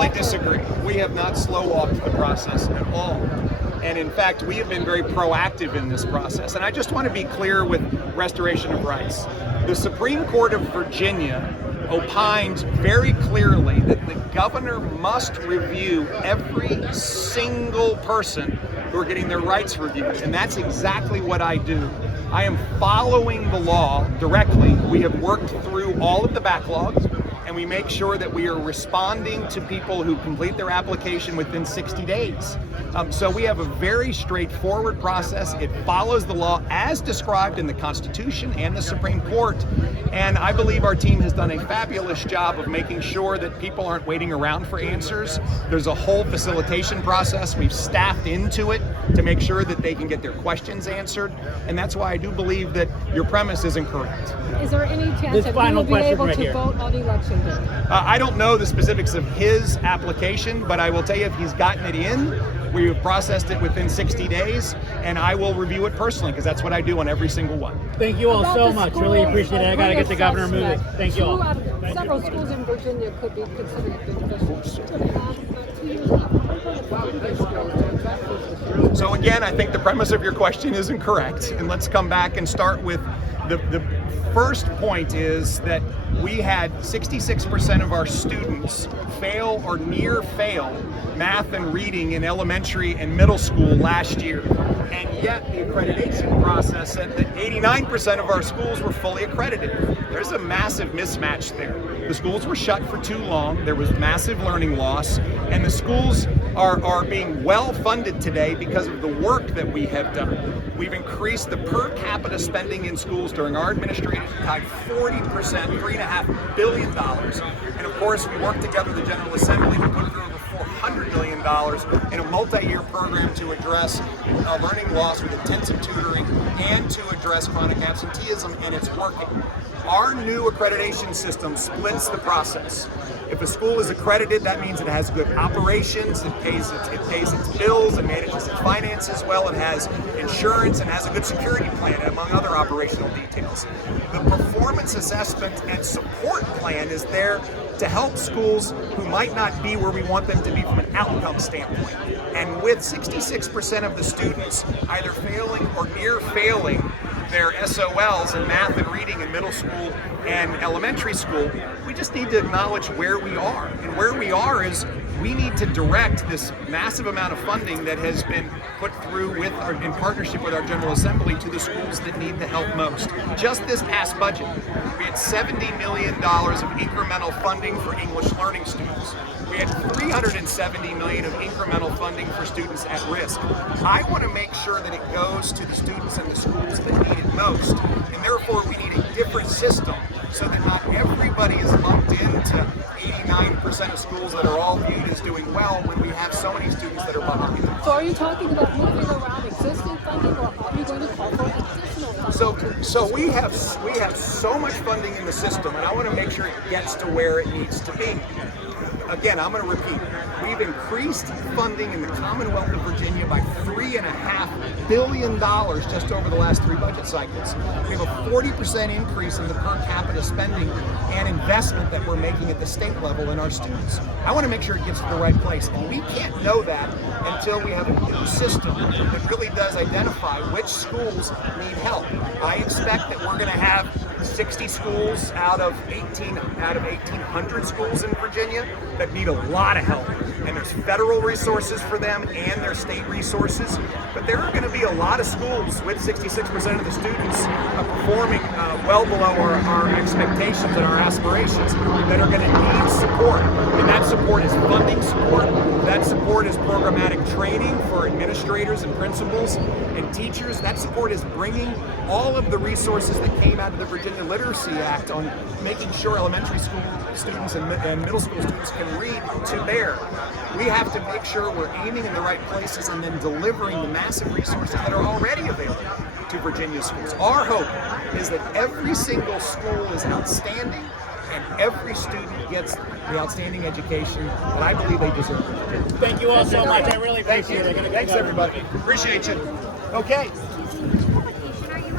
really disagree. We have not slow-walked the process at all. And in fact, we have been very proactive in this process. And I just want to be clear with restoration of rights. The Supreme Court of Virginia opined very clearly that the governor must review every single person who are getting their rights reviewed. And that's exactly what I do. I am following the law directly. We have worked through all of the backlogs, and we make sure that we are responding to people who complete their application within 60 days. So we have a very straightforward process. It follows the law as described in the Constitution and the Supreme Court. And I believe our team has done a fabulous job of making sure that people aren't waiting around for answers. There's a whole facilitation process. We've staffed into it to make sure that they can get their questions answered. And that's why I do believe that your premise is incorrect. Is there any chance that he will be able to vote on election day? I don't know the specifics of his application, but I will tell you if he's gotten it in, we have processed it within 60 days, and I will review it personally because that's what I do on every single one. Thank you all so much. Really appreciate it. I got to get the governor moving. Thank you all. Several schools in Virginia could be considered beneficial. So again, I think the premise of your question is incorrect, and let's come back and start with the first point is that we had 66% of our students fail or near fail math and reading in elementary and middle school last year. And yet the accreditation process said that 89% of our schools were fully accredited. There's a massive mismatch there. The schools were shut for too long. There was massive learning loss, and the schools are being well funded today because of the work that we have done. We've increased the per capita spending in schools during our administrative time 40%, $3.5 billion. And of course, we worked together with the General Assembly to put through over $400 million in a multi-year program to address learning loss with intensive tutoring and to address chronic absenteeism, and it's working. Our new accreditation system splits the process. If a school is accredited, that means it has good operations, it pays its bills, it manages its finances well, it has insurance, and has a good security plan, among other operational details. The performance assessment and support plan is there to help schools who might not be where we want them to be from an outcome standpoint. And with 66% of the students either failing or near failing their SOLs in math and reading in middle school and elementary school, we just need to acknowledge where we are. And where we are is we need to direct this massive amount of funding that has been put through in partnership with our General Assembly to the schools that need the help most. Just this past budget, we had $70 million of incremental funding for English learning students. We had $370 million of incremental funding for students at risk. I want to make sure that it goes to the students in the schools that need it most, and therefore we need a different system so that not everybody is lumped into 89% of schools that are all viewed as doing well when we have so many students that are behind. So are you talking about moving around existing funding, or are you going to call for additional funding? So we have so much funding in the system, and I want to make sure it gets to where it needs to be. Again, I'm going to repeat, we've increased funding in the Commonwealth of Virginia by $3.5 billion just over the last 3 budget cycles. We have a 40% increase in the per capita spending and investment that we're making at the state level in our students. I want to make sure it gets to the right place, and we can't know that until we have a new system that really does identify which schools need help. I expect that we're going to have 60 schools out of 1,800 schools in Virginia that need a lot of help. And there's federal resources for them and there's state resources. But there are going to be a lot of schools with 66% of the students performing well below our expectations and our aspirations that are going to need support. And that support is funding support. That support is programmatic training for administrators and principals and teachers. That support is bringing all of the resources that came out of the Virginia Literacy Act on making sure elementary school students and middle school students can read to bear. We have to make sure we're aiming in the right places and then delivering the massive resources that are already available to Virginia schools. Our hope is that every single school is outstanding and every student gets the outstanding education that I believe they deserve. Thank you all so much. I really appreciate it. Thanks, everybody. Appreciate you. Okay.